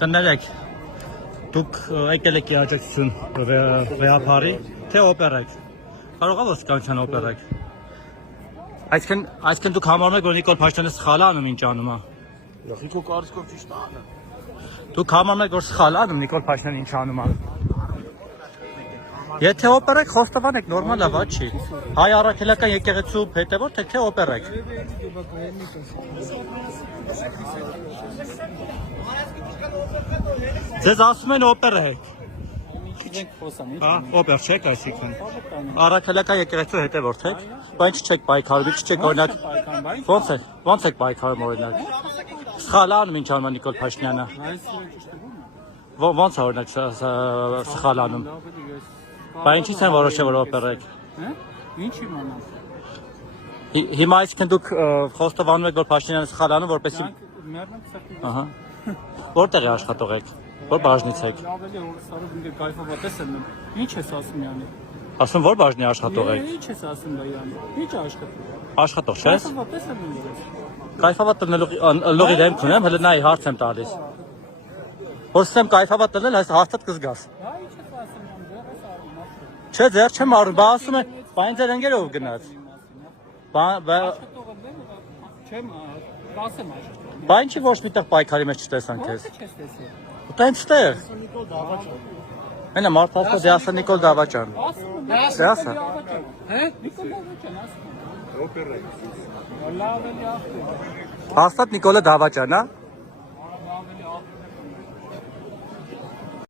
Կներեք, դուք եկել եք երաժշտություն վեհապարի, թե օպերա եք։ Կարող է որ սկանչան օպերա եք։ Այսինքն դուք համարում եք, որ Նիկոլ Փաշինյանը սխալ է անում ինչ անում է։ Քո կարծիքով ճիշտ է։ Դուք համարում եք, որ սխալ է անում Նիկոլ Փաշինյանը ինչ անում է։ Եթե օպերա եք, խոստովանեք, նորմալ է, բաց չի։ Հայ առաքելական եկեղեցու հետևորդ եք, թե օպերա եք։ Ձեզ ասում են օպերա եք։ Հա, օպեր չեք այսինքն։ Առաքելական եկեղեցու հետևորդ եք։ Բայց չեք պայքարում, չեք օրինակ։ Ոնց եք պայքարում օրինակ։ Սխալ է անում ինչ անում Նիկոլ Փաշինյանը։ Ոնց է օրինակ սխալ անում։ Բայց ինչի՞ են որոշել որ օպերա եք։ Ինչ իմանամ։ Հիմա այսինքն դուք խոստովանում եք որ Փաշինյանը սխալ անում որպեսզի Մեռնանք սրտի։ Ահա։ Որտեղ է աշխատող եք։ Որ բաժնից եք։ Ավելի օրսարով ինքը կայֆավատես եմ։ Ինչ ես ասում Յանի։ Ասում որ բաժնի աշխատող եք։ Ինչ ես ասում դա Յանի։ Ինչ աշխատող։ Աշխատող չես։ Կայֆավատես եմ ինձ։ Կայֆավատ տնելու դեմք ունեմ, հələ նայ հարց եմ տալիս։ Որ սեմ կայֆավատ տնել, այս հարցդ կզգաս։ Հա ինչ ես ասում Յան, դեռ ես արում։ Չէ, ձեր չեմ առում, բա ասում է, բա ինձ ընկերով գնաց։ Բա Աշխատողը դեմ չեմ ասեմ աշխատող։ Բա ինչի ոչ միտեղ պայքարի մեջ չտեսանք քեզ։ Չես տեսել։ Տենց տեղ։ Մենա մարդասը դիասա Նիկոլ Դավաճան։ Ասում եմ։ Դիասա։ Հե? Նիկոլ Դավաճան ասում։ Օպերա։ Լավ է, լավ է։ Հաստատ Նիկոլը Դավաճան, հա։